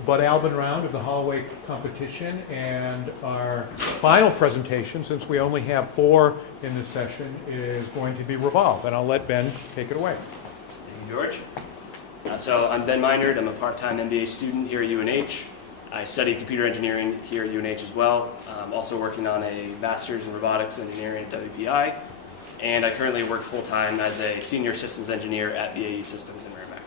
the Bud Albin round of the hallway competition, and our final presentation, since we only have 4 in this session, is going to be Revolve, and I'll let Ben take it away. Thank you, George. So I'm Ben Meinert. I'm a part-time MBA student here at UNH. I study computer engineering here at UNH as well. I'm also working on a master's in robotics engineering at WPI, and I currently work full-time as a senior systems engineer at BAE Systems in Merrimack.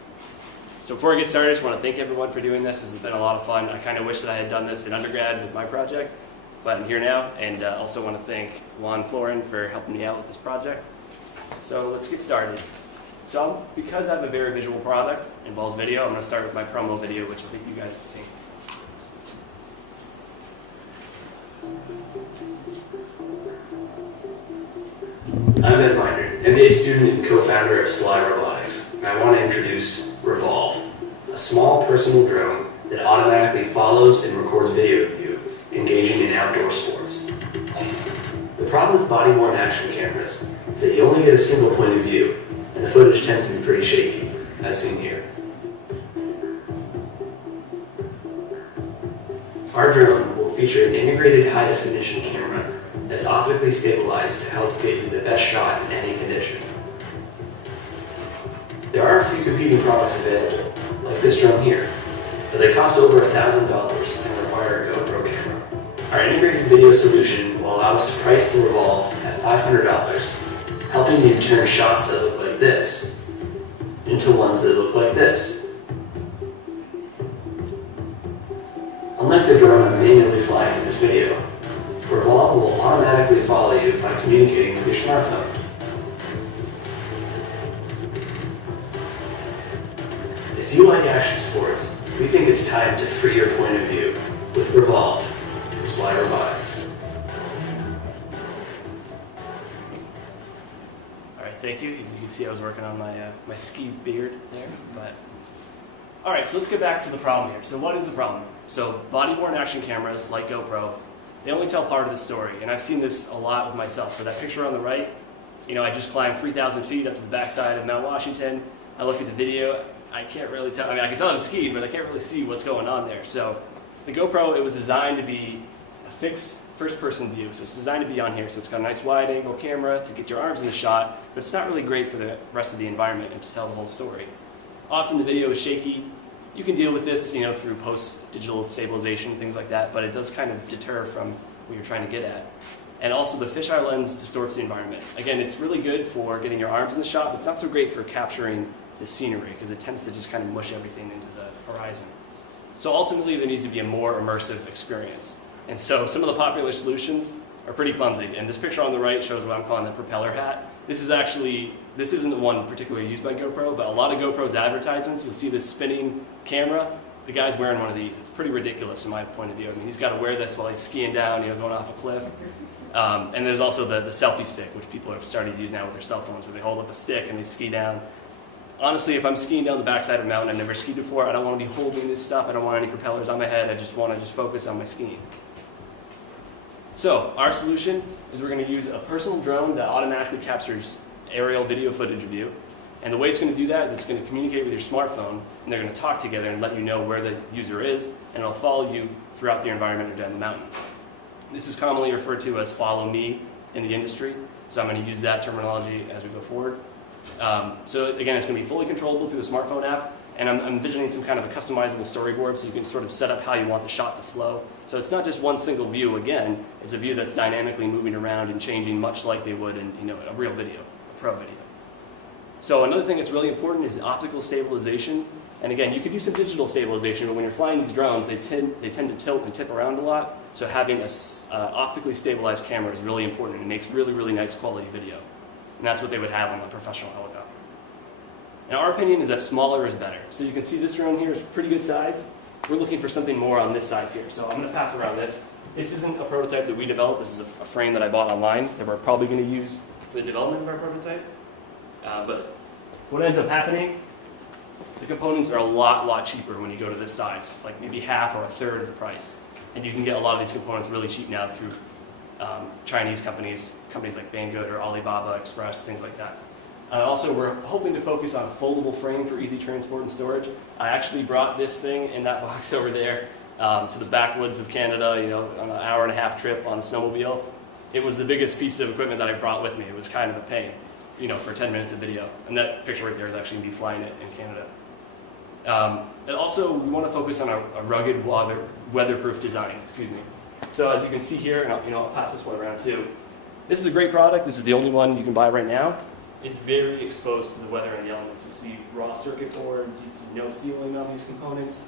So before I get started, I just want to thank everyone for doing this. This has been a lot of fun. I kind of wish that I had done this in undergrad with my project, but I'm here now, and also want to thank Juan Florin for helping me out with this project. So let's get started. So because I have a very visual product, involves video, I'm going to start with my promo video, which I think you guys have seen. I'm Ben Meinert, MBA student and co-founder of Sly Robotics, and I want to introduce Revolve, a small personal drone that automatically follows and records video of you engaging in outdoor sports. The problem with body-worn action cameras is that you only get a single point of view, and the footage tends to be pretty shaky, as seen here. Our drone will feature an integrated high-definition camera that's optically stabilized to help get you the best shot in any condition. There are a few competing products available, like this drone here, but they cost over $1,000 and require a GoPro camera. Our integrated video solution will allow us to price the Revolve at $500, helping you turn shots that look like this into ones that look like this. Unlike the drone I'm manually flying in this video, Revolve will automatically follow you by communicating with your smartphone. If you like action sports, we think it's time to free your point of view with Revolve from Sly Robotics. All right, thank you. You can see I was working on my ski beard there, but all right, so let's get back to the problem here. So what is the problem? So body-worn action cameras like GoPro, they only tell part of the story, and I've seen this a lot with myself. So that picture on the right, I just climbed 3,000 feet up to the backside of Mount Washington. I look at the video, I can't really tell, I can tell I'm skiing, but I can't really see what's going on there. So the GoPro, it was designed to be a fixed first-person view, so it's designed to be on here. So it's got a nice wide-angle camera to get your arms in the shot, but it's not really great for the rest of the environment and to tell the whole story. Often the video is shaky. You can deal with this, through post-digital stabilization, things like that, but it does kind of deter from what you're trying to get at. And also the fisheye lens distorts the environment. Again, it's really good for getting your arms in the shot, but it's not so great for capturing the scenery because it tends to just kind of mush everything into the horizon. So ultimately, there needs to be a more immersive experience. And so some of the popular solutions are pretty clumsy. And this picture on the right shows what I'm calling the propeller hat. This isn't the one particularly used by GoPro, but a lot of GoPro's advertisements, you'll see this spinning camera. The guy's wearing one of these. It's pretty ridiculous in my point of view. I mean, he's got to wear this while he's skiing down, going off a cliff. And there's also the selfie stick, which people have started to use now with their cell phones, where they hold up a stick and they ski down. Honestly, if I'm skiing down the backside of a mountain, I've never skied before, I don't want to be holding this stuff. I don't want any propellers on my head. I just want to focus on my skiing. So our solution is we're going to use a personal drone that automatically captures aerial video footage of you. And the way it's going to do that is it's going to communicate with your smartphone, and they're going to talk together and let you know where the user is, and it'll follow you throughout the environment or down the mountain. This is commonly referred to as follow me in the industry, so I'm going to use that terminology as we go forward. So again, it's going to be fully controllable through the smartphone app, and I'm envisioning some kind of a customizable storyboard so you can sort of set up how you want the shot to flow. So it's not just one single view again, it's a view that's dynamically moving around and changing much like they would in a real video, a pro video. So another thing that's really important is optical stabilization. And again, you could do some digital stabilization, but when you're flying these drones, they tend to tilt and tip around a lot. So having an optically stabilized camera is really important. It makes really, really nice quality video. And that's what they would have on a professional helicopter. And our opinion is that smaller is better. So you can see this drone here is pretty good size. We're looking for something more on this size here. So I'm going to pass around this. This isn't a prototype that we developed. This is a frame that I bought online that we're probably going to use for the development of our prototype. But what ends up happening, the components are a lot cheaper when you go to this size, like maybe half or a third of the price. And you can get a lot of these components really cheap now through Chinese companies like Banggood or Alibaba Express, things like that. Also, we're hoping to focus on a foldable frame for easy transport and storage. I actually brought this thing in that box over there to the backwoods of Canada, you know, on an hour-and-a-half trip on a snowmobile. It was the biggest piece of equipment that I brought with me. It was kind of a pain, you know, for 10 minutes of video. And that picture right there is actually me flying it in Canada. And also, we want to focus on a rugged, weatherproof design. Excuse me. So as you can see here, and I'll pass this one around too. This is a great product. This is the only one you can buy right now. It's very exposed to the weather and the elements. You see raw circuit boards. You see no sealing on these components.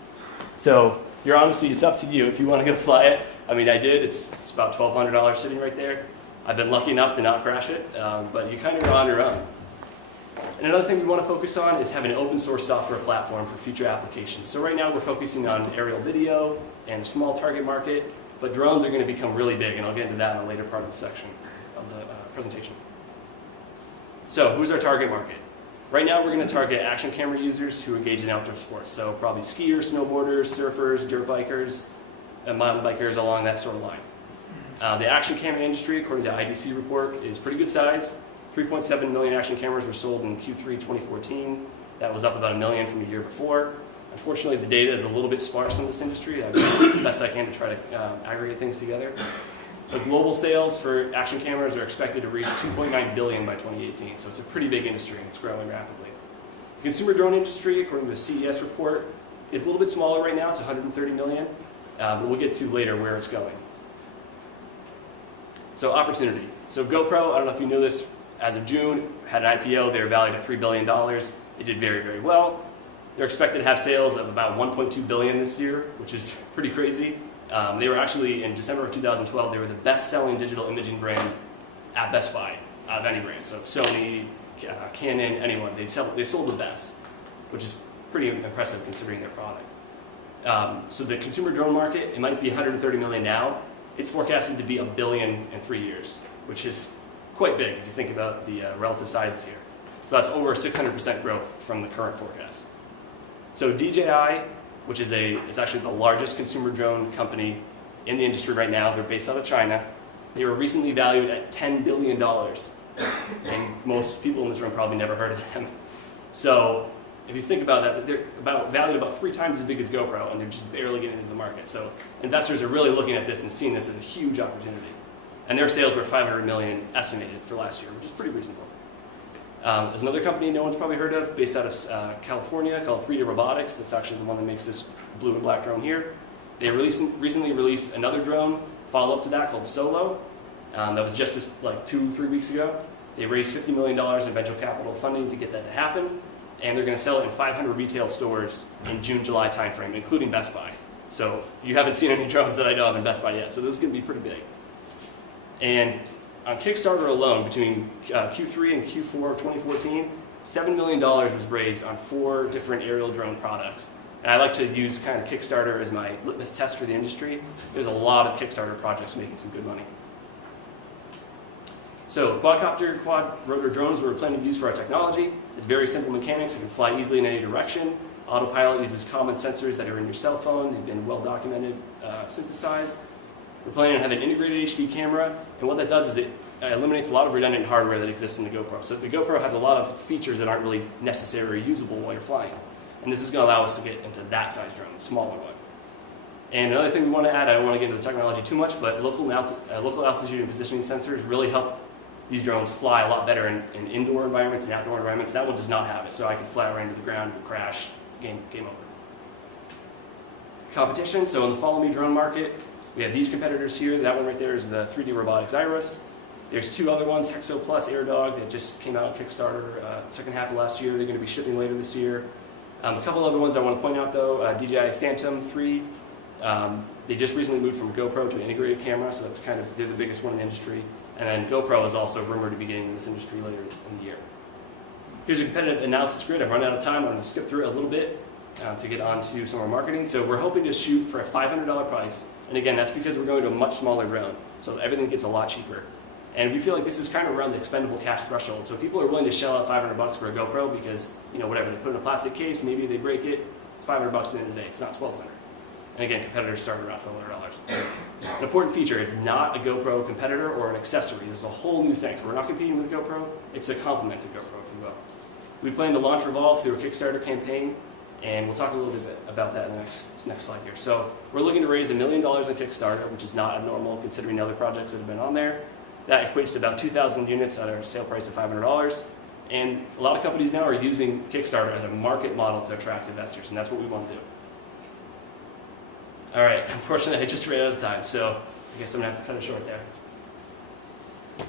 So you're honestly, it's up to you if you want to go fly it. I mean, I did. It's about $1,200 sitting right there. I've been lucky enough to not crash it, but you kind of are on your own. And another thing we want to focus on is having an open source software platform for future applications. So right now we're focusing on aerial video and a small target market, but drones are going to become really big, and I'll get into that in a later part of the section of the presentation. So who's our target market? Right now we're going to target action camera users who engage in outdoor sports. So probably skiers, snowboarders, surfers, dirt bikers, and mountain bikers along that sort of line. The action camera industry, according to IDC report, is pretty good size. 3.7 million action cameras were sold in Q3 2014. That was up about 1 million from the year before. Unfortunately, the data is a little bit sparse in this industry. I've done the best I can to try to aggregate things together. The global sales for action cameras are expected to reach 2.9 billion by 2018, so it's a pretty big industry and it's growing rapidly. The consumer drone industry, according to the CES report, is a little bit smaller right now. It's 130 million, but we'll get to later where it's going. So opportunity. So GoPro, I don't know if you knew this, as of June, had an IPO. They were valued at $3 billion. They did very, very well. They're expected to have sales of about 1.2 billion this year, which is pretty crazy. They were actually, in December of 2012, they were the best-selling digital imaging brand at Best Buy, out of any brand. So Sony, Canon, anyone, they sold the best, which is pretty impressive considering their product. So the consumer drone market, it might be 130 million now. It's forecasted to be $1 billion in 3 years, which is quite big if you think about the relative sizes here. So that's over 600% growth from the current forecast. So DJI, which is it's actually the largest consumer drone company in the industry right now. They're based out of China. They were recently valued at $10 billion. And most people in this room probably never heard of them. So if you think about that, they're valued about 3 times as big as GoPro, and they're just barely getting into the market. So investors are really looking at this and seeing this as a huge opportunity. And their sales were 500 million estimated for last year, which is pretty reasonable. There's another company no one's probably heard of, based out of California, called 3D Robotics. That's actually the one that makes this blue and black drone here. They recently released another drone follow-up to that called Solo. That was just like 2-3 weeks ago. They raised $50 million in venture capital funding to get that to happen, and they're going to sell it in 500 retail stores in June-July timeframe, including Best Buy. So you haven't seen any drones that I know of in Best Buy yet, so this is going to be pretty big. And on Kickstarter alone, between Q3 and Q4 of 2014, $7 million was raised on 4 different aerial drone products. And I like to use kind of Kickstarter as my litmus test for the industry. There's a lot of Kickstarter projects making some good money. So quadcopter, quad-rotor drones we're planning to use for our technology. It's very simple mechanics. It can fly easily in any direction. Autopilot uses common sensors that are in your cell phone. They've been well documented, synthesized. We're planning on having an integrated HD camera, and what that does is it eliminates a lot of redundant hardware that exists in the GoPro. So the GoPro has a lot of features that aren't really necessary or usable while you're flying. And this is going to allow us to get into that size drone, a smaller one. And another thing we want to add, I don't want to get into the technology too much, but local altitude and positioning sensors really help these drones fly a lot better in indoor environments and outdoor environments. That one does not have it, so I can fly right into the ground and crash, game over. Competition, so in the follow me drone market, we have these competitors here. That one right there is the 3D Robotics Iris. There's 2 other ones, Hexo Plus AirDog, that just came out on Kickstarter second half of last year. They're going to be shipping later this year. A couple other ones I want to point out though, DJI Phantom 3. They just recently moved from GoPro to an integrated camera, so that's they're the biggest one in the industry. And then GoPro is also rumored to be getting in this industry later in the year. Here's a competitive analysis grid. I've run out of time. I'm going to skip through it a little bit to get on to some of our marketing. So we're hoping to shoot for a $500 price. And again, that's because we're going to a much smaller drone. So everything gets a lot cheaper. And we feel like this is kind of around the expendable cash threshold. So people are willing to shell out $500 for a GoPro because, whatever, they put it in a plastic case, maybe they break it. It's $500 at the end of the day. It's not $1,200. And again, competitors start around $1,200. An important feature, it's not a GoPro competitor or an accessory. This is a whole new thing. So we're not competing with GoPro. It's a complement to GoPro, if you will. We plan to launch Revolve through a Kickstarter campaign, and we'll talk a little bit about that in the next slide here. So we're looking to raise $1 million on Kickstarter, which is not abnormal considering other projects that have been on there. That equates to about 2,000 units at our sale price of $500. And a lot of companies now are using Kickstarter as a market model to attract investors, and that's what we want to do. All right, unfortunately, I just ran out of time, so I guess I'm going to have to cut it short there.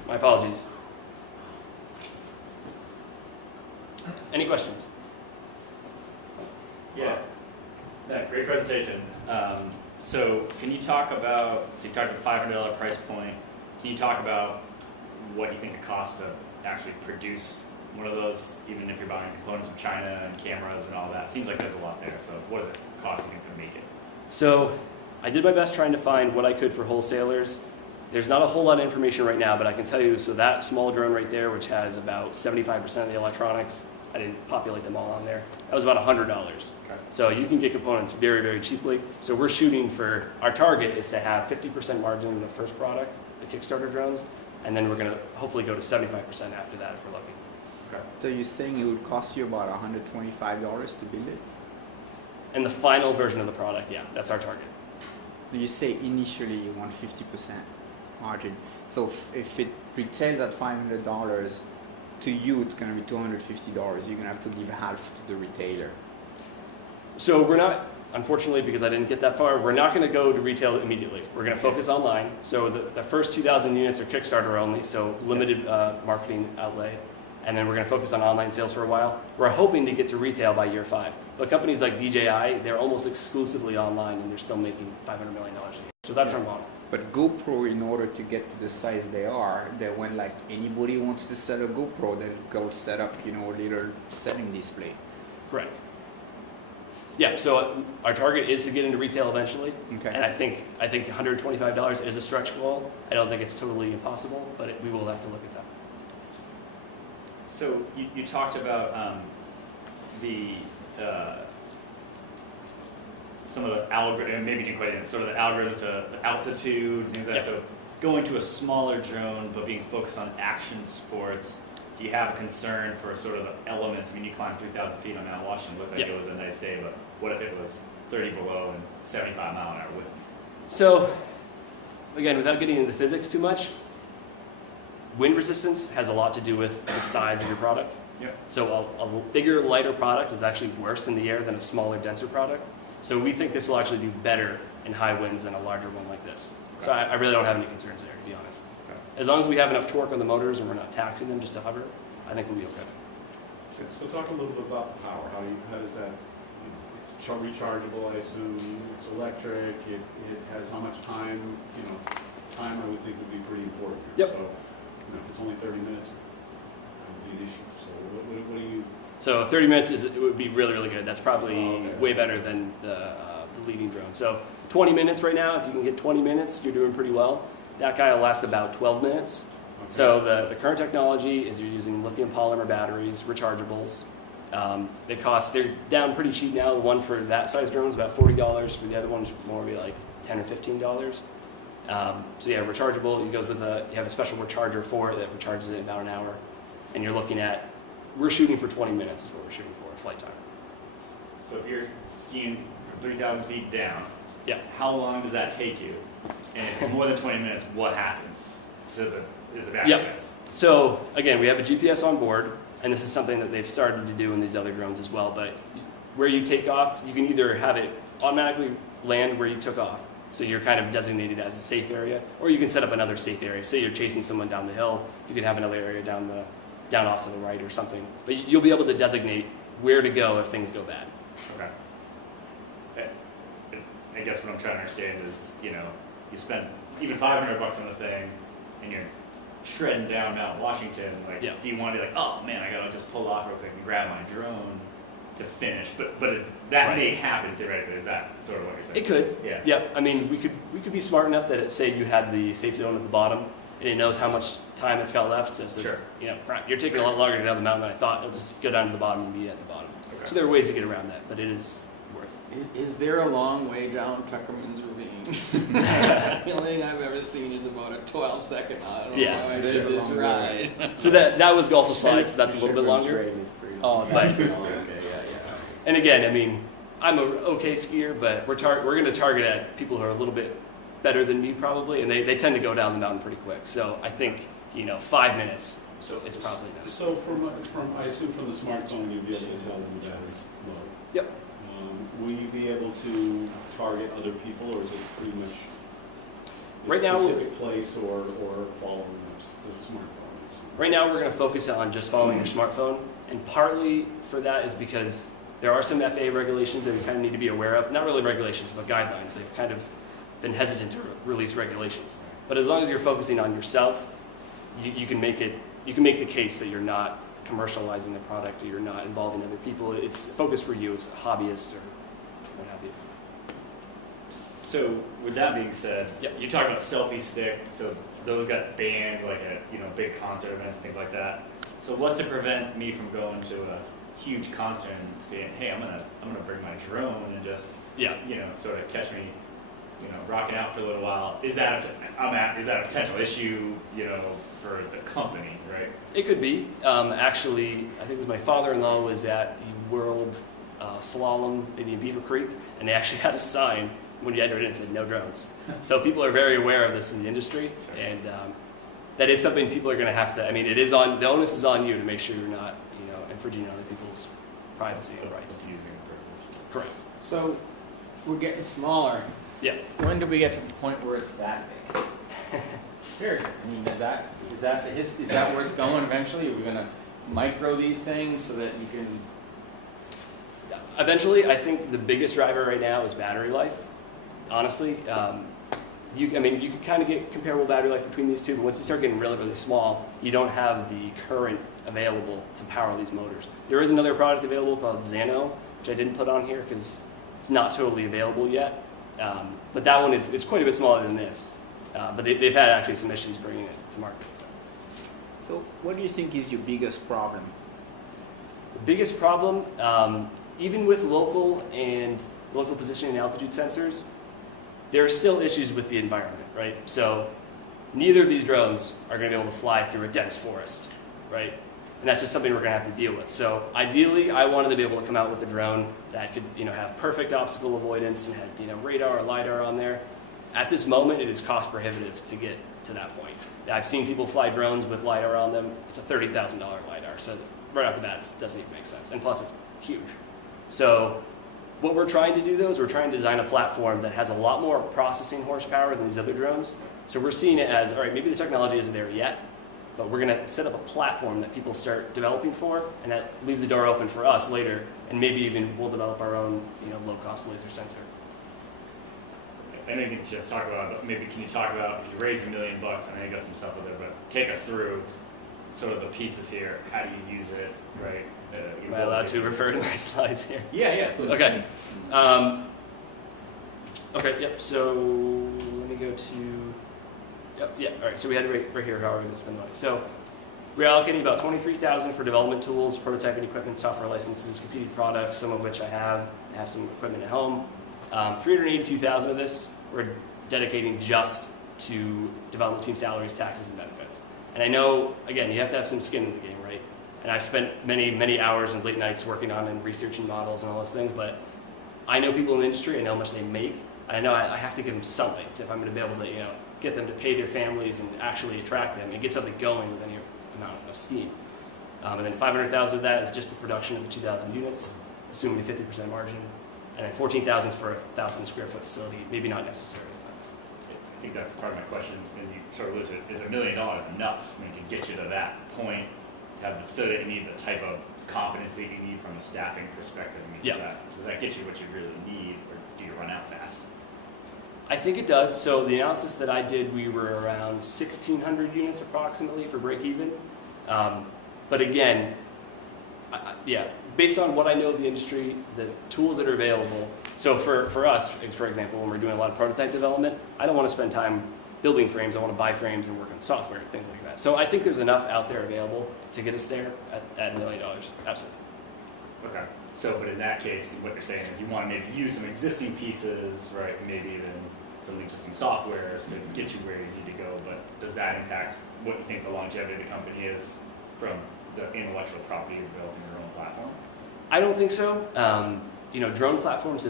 My apologies. Any questions? Yeah, great presentation. So can you talk about, so you talked about $500 price point. Can you talk about what you think it costs to actually produce one of those, even if you're buying components from China and cameras and all that? It seems like there's a lot there. So what does it cost you to make it? So I did my best trying to find what I could for wholesalers. There's not a whole lot of information right now, but I can tell you, so that small drone right there, which has about 75% of the electronics, I didn't populate them all on there, that was about $100. Okay. So you can get components very, very cheaply. So we're shooting for, our target is to have 50% margin in the first product, the Kickstarter drones, and then we're going to hopefully go to 75% after that if we're lucky. Okay. So you're saying it would cost you about $125 to build it? And the final version of the product, yeah, that's our target. You say initially you want 50% margin. So if it retails at $500, to you it's going to be $250. You're going to have to give half to the retailer. So we're not, unfortunately, because I didn't get that far, we're not going to go to retail immediately. We're going to focus online. So the first 2,000 units are Kickstarter only, so limited marketing outlay. And then we're going to focus on online sales for a while. We're hoping to get to retail by year 5. But companies like DJI, they're almost exclusively online and they're still making $500 million a year. So that's our model. But GoPro, in order to get to the size they are, they went like anybody wants to sell a GoPro, they'll go set up, a little setting display. Correct. Yeah, so our target is to get into retail eventually. Okay. And I think $125 is a stretch goal. I don't think it's totally impossible, but we will have to look at that. So you talked about some of the algorithm, maybe you didn't quite get sort of the algorithms to the altitude, things like that. So going to a smaller drone, but being focused on action sports, do you have a concern for sort of the elements? I mean, you climbed 3,000 feet on Mount Washington, looked like it was a nice day, but what if it was 30 below and 75 mile an hour winds? So, again, without getting into physics too much, wind resistance has a lot to do with the size of your product. Yeah. So a bigger, lighter product is actually worse in the air than a smaller, denser product. So we think this will actually do better in high winds than a larger one like this. So I really don't have any concerns there, to be honest. Okay. As long as we have enough torque on the motors and we're not taxing them just to hover, I think we'll be okay. So talk a little bit about the power. How does that? It's rechargeable, I assume. It's electric. It has how much time? Time I would think would be pretty important. Yep. So if it's only 30 minutes, that would be an issue. So what do you? So 30 minutes it would be really, really good. That's probably okay. way better than the leading drone. So 20 minutes right now, if you can get 20 minutes, you're doing pretty well. That guy will last about 12 minutes. Okay. So the current technology is you're using lithium polymer batteries, rechargeables. They're down pretty cheap now. The one for that size drone is about $40. For the other one's more be like $10 or $15. So yeah, rechargeable. It goes with you have a special recharger for it that recharges it in about an hour. And you're looking at, we're shooting for 20 minutes is what we're shooting for, flight time. So if you're skiing 3,000 feet down, Yeah. how long does that take you? And for more than 20 minutes, what happens to the battery? Yep. So again, we have a GPS on board, and this is something that they've started to do in these other drones as well. But where you take off, you can either have it automatically land where you took off, so you're kind of designated as a safe area, or you can set up another safe area. Say you're chasing someone down the hill, you could have another area down off to the right or something. But you'll be able to designate where to go if things go bad. Okay. I guess what I'm trying to understand is, you spend even $500 on the thing, and you're shredding down Mount Washington. Like, Yeah. do you want to be like, oh man, I gotta just pull off real quick and grab my drone to finish? But if that Right. may happen theoretically. Is that sort of what you're saying? It could. Yeah. Yep. I mean, we could be smart enough that say you had the safe zone at the bottom, and it knows how much time it's got left. So it says, Sure. You're taking a lot longer to get down the mountain than I thought. It'll just go down to the bottom and be at the bottom. Okay. So there are ways to get around that, but it is worth it. Is there a long way down Tuckerman's Ravine? The only thing I've ever seen is about a 12-second. I don't Yeah. know. There's This a is long right. So that was Gulf of Slides, so that's a little bit Chevron longer. Trail is pretty Oh, long. that's But- oh, okay. Yeah. And again, I mean, I'm an okay skier, but we're going to target at people who are a little bit better than me probably, and they tend to go down the mountain pretty quick. So I think 5 minutes. So It's probably not. So from I assume from the smartphone, you'd be able to tell them that is low. Yep. Will you be able to target other people, or is it pretty much a Right now- specific place or following the smartphone? Right now, we're going to focus on just following your smartphone, and partly for that is because there are some FAA regulations that we kind of need to be aware of. Not really regulations, but guidelines. They've kind of been hesitant to release regulations. But as long as you're focusing on yourself, you can make it. You can make the case that you're not commercializing the product or you're not involving other people. It's focused for you as a hobbyist or what have you. So with that being said, Yep. you talk about selfie stick. So those got banned like at big concert events and things like that. So what's to prevent me from going to a huge concert and saying, hey, I'm gonna bring my drone and just Yeah. sort of catch me rocking out for a little while. Is that a potential issue for the company, right? It could be. Actually, I think it was my father-in-law was at the World Slalom in Beaver Creek, and they actually had a sign when you entered in that said no drones. So people are very aware of this in the industry, and that is something people are going to have to. I mean, the onus is on you to make sure you're not infringing on other people's privacy and rights. Using the privilege. Correct. So we're getting smaller. Yeah. When do we get to the point where it's that big? Seriously, I mean, is that where it's going eventually? Are we going to micro these things so that you can? Eventually, I think the biggest driver right now is battery life. Honestly, you can kind of get comparable battery life between these two, but once you start getting really, really small, you don't have the current available to power these motors. There is another product available called Xano, which I didn't put on here because it's not totally available yet. But that one is quite a bit smaller than this. But they've had actually some issues bringing it to market. So what do you think is your biggest problem? The biggest problem, even with local positioning and altitude sensors, there are still issues with the environment, right? So neither of these drones are going to be able to fly through a dense forest, right? And that's just something we're going to have to deal with. So ideally, I wanted to be able to come out with a drone that could, have perfect obstacle avoidance and had, radar or LiDAR on there. At this moment, it is cost prohibitive to get to that point. I've seen people fly drones with LiDAR on them. It's a $30,000 LiDAR, so right off the bat, it doesn't even make sense. And plus, it's huge. So what we're trying to do, though, is we're trying to design a platform that has a lot more processing horsepower than these other drones. So we're seeing it as, all right, maybe the technology isn't there yet, but we're going to set up a platform that people start developing for, and that leaves the door open for us later, and maybe even we'll develop our own, low-cost laser sensor. And maybe just talk about, maybe can you talk about, if you raise $1 million, I know you got some stuff with it, but take us through sort of the pieces here. How do you use it, right? Am I allowed to refer to my slides here? Yeah, please. Okay. Okay, yep, so let me go to, all right, so we had it right here, how are we gonna spend money? So we're allocating about $23,000 for development tools, prototyping equipment, software licenses, competing products, some of which I have some equipment at home. $382,000 of this we're dedicating just to development team salaries, taxes, and benefits. And I know, again, you have to have some skin in the game, right? And I've spent many, many hours and late nights working on and researching models and all those things, but I know people in the industry, I know how much they make, and I know I have to give them something if I'm going to be able to, get them to pay their families and actually attract them and get something going with any amount of steam. And then $500,000 of that is just the production of the 2,000 units, assuming a 50% margin, and then $14,000 is for a 1,000 square foot facility, maybe not necessary. I think that's part of my question, and you sort of alluded to it. Is $1 million enough to get you to that point, to have the facility you need, the type of competency you need from a staffing perspective? I mean, Yeah. Does that get you what you really need, or do you run out fast? I think it does. So the analysis that I did, we were around 1,600 units approximately for break even. But again, based on what I know of the industry, the tools that are available. So for us, for example, when we're doing a lot of prototype development, I don't want to spend time building frames. I want to buy frames and work on software, things like that. So I think there's enough out there available to get us there at $1 million. Absolutely. Okay. So, but in that case, what you're saying is you want to maybe use some existing pieces, right? Maybe even some existing softwares to get you where you need to go. But does that impact what you think the longevity of the company is from the intellectual property of developing your own platform? I don't think so. Drone platforms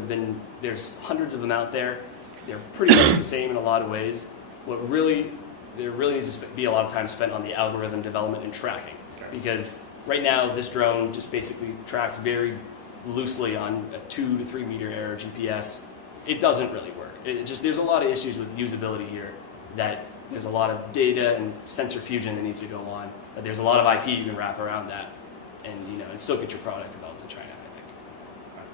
there's hundreds of them out there. They're pretty much the same in a lot of ways. There really needs to be a lot of time spent on the algorithm development and tracking. Because right now, this drone just basically tracks very loosely on a 2 to 3 meter error GPS. It doesn't really work. There's a lot of issues with usability here that there's a lot of data and sensor fusion that needs to go on. There's a lot of IP you can wrap around that and still get your product developed in China, I think.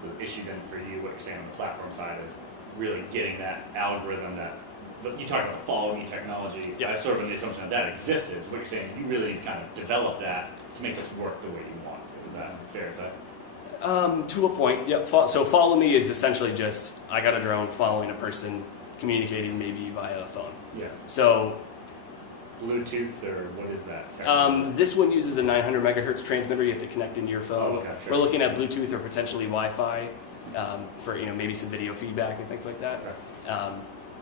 So the issue then for you, what you're saying on the platform side is really getting that algorithm that, you talk about following technology. Yeah. I sort of on the assumption that existed. So what you're saying, you really need to kind of develop that to make this work the way you want it. Is that fair to say? To a point, yep. So follow me is essentially just, I got a drone following a person communicating maybe via a phone. Yeah. So Bluetooth or what is that? this one uses a 900 megahertz transmitter you have to connect into your phone. Oh, okay, sure. We're looking at Bluetooth or potentially Wi-Fi for maybe some video feedback and things like that. Okay.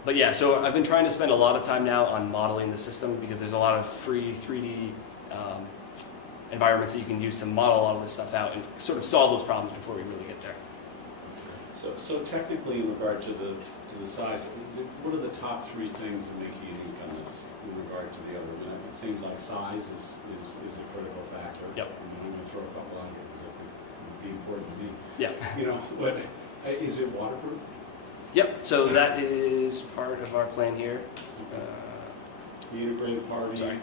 But yeah, so I've been trying to spend a lot of time now on modeling the system because there's a lot of free 3D environments that you can use to model all of this stuff out and sort of solve those problems before we really get there. So technically, in regard to the size, what are the top 3 things that make you unique on this in regard to the other? It seems like size is a critical factor. Yep. I'm going to throw a couple out here because I think it would be important to me. Yeah. But is it waterproof? Yep. So that is part of our plan here. The integrated part. Sorry.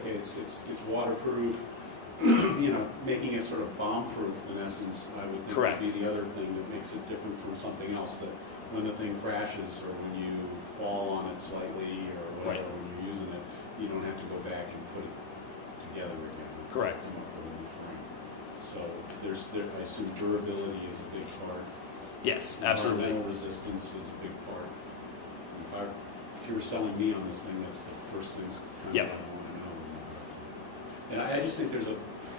Okay, it's waterproof. Making it sort of bomb-proof in essence, I would think Correct. would be the other thing that makes it different from something else. That when the thing crashes or when you fall on it slightly or whatever, Right. when you're using it, you don't have to go back and put it together again. Correct. Come up with a new frame. So I assume durability is a big part. Yes, absolutely. Environmental resistance is a big part. If you were selling me on this thing, that's the first things kind Yep. of I want to know. And I just think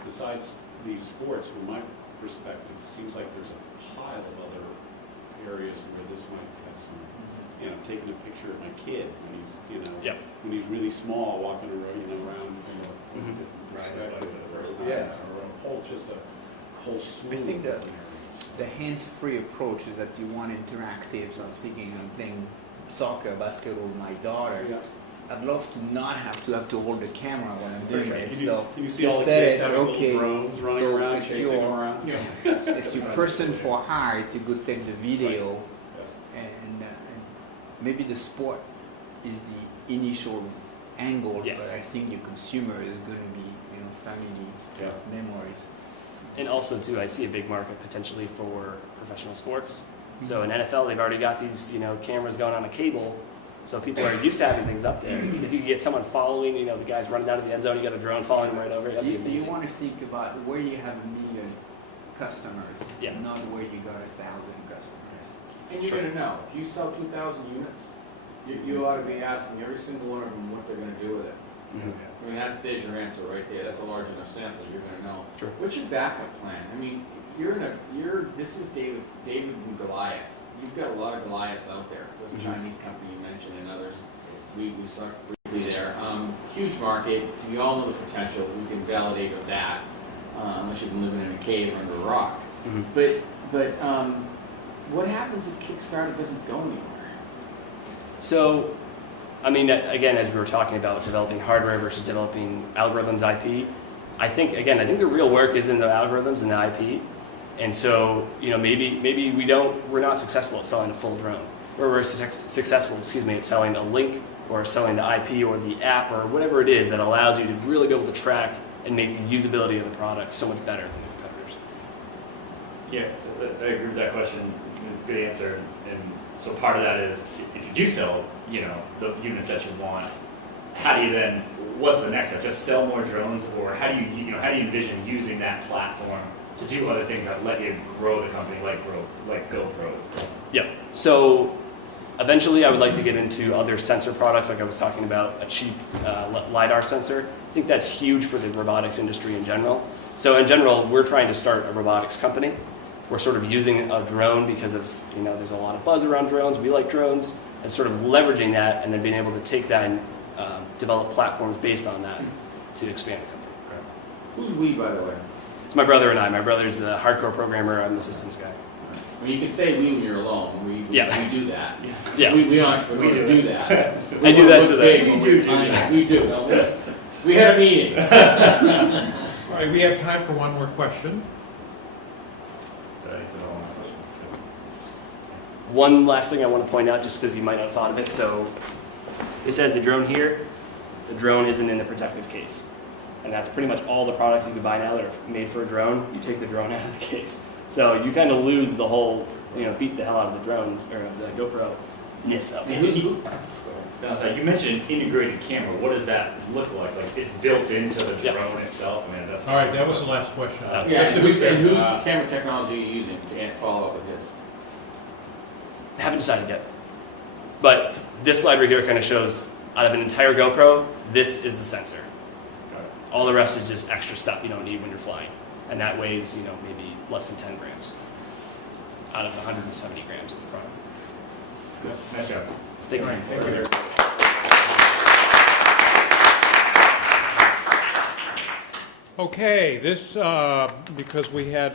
besides these sports, from my perspective, it seems like there's a pile of other areas where this might have some, taking a picture of my kid when he's, Yep. when he's really small, walking around, around from a Mhm. different Right, perspective, for the first or, time. or a whole slew I think of that different areas. the hands-free approach is that you want interactive. So I'm thinking I'm playing soccer, basketball with my daughter. Yeah. I'd love to not have to hold the camera when I'm doing Sure. this. Can you- So can you see all the instead kids of, having little okay, drones running so around, it's chasing your- them around? it's your person for hire to go take the video, Yeah. and maybe the sport is the initial angle, Yes. but I think your consumer is going to be, family Yeah. memories. And also, too, I see a big market potentially for professional sports. So in NFL, they've already got these, cameras going on a cable. So people are used to having things up there. If you could get someone following, the guys running down to the end zone, you got a drone following them right over, that'd be You amazing. want to think about where you have 1 million customers, Yeah. not where you got 1,000 customers. And you're gonna know, if you sell 2,000 units, you ought to be asking every single one of them what they're gonna do with it. Mhm. I mean, there's your answer right there, that's a large enough sample, you're gonna know. Sure. What's your backup plan? I mean, this is David and Goliath. You've got a lot of Goliaths out there. There's a Mhm. Chinese company you mentioned and others. We saw briefly there. Huge market, we all know the potential, we can validate of that, unless you've been living in a cave or under a rock. Mhm. But what happens if Kickstarter doesn't go anywhere? So, again, as we were talking about developing hardware versus developing algorithms IP, I think the real work is in the algorithms and the IP. And so, maybe we're not successful at selling a full drone. Where we're successful, at selling a link or selling the IP or the app or whatever it is that allows you to really be able to track and make the usability of the product so much better than the competitors. Yeah, I agree with that question. Good answer. And so part of that is, if you do sell, the units that you want, how do you then? What's the next step? Just sell more drones, or how do you envision using that platform to do other things that let you grow the company, like GoPro? Yep. So eventually I would like to get into other sensor products, like I was talking about, a cheap LiDAR sensor. I think that's huge for the robotics industry in general. So in general, we're trying to start a robotics company. We're sort of using a drone because of, there's a lot of buzz around drones. We like drones, and sort of leveraging that and then being able to take that and develop platforms based on that to expand the company. Who's we, by the way? It's my brother and I. My brother's the hardcore programmer. I'm the systems guy. I mean, you can say we when you're alone. We do that. Yeah. We aren't going to do that. I do that so that- big when we're tiny. We do. No, we had a meeting. All right, we have time for one more question. One last thing I want to point out, just because you might not have thought of it. So it says the drone here. The drone isn't in the protective case. And that's pretty much all the products you can buy now that are made for a drone. You take the drone out of the case. So you kind of lose the whole, beat the hell out of the drone, or the GoPro-ness of And it. No, sorry, you mentioned integrated camera. What does that look like? Like it's built into the drone itself? I mean, that's All right, that was the last question. Yeah, and whose camera technology are you using to follow up with his? Haven't decided yet. But this slide right here kind of shows, out of an entire GoPro, this is the sensor. All the rest is just extra stuff you don't need when you're flying. And that weighs, maybe less than 10 grams out of 170 grams of the product. Nice job. Thank you. Thank you. Okay, this, because we had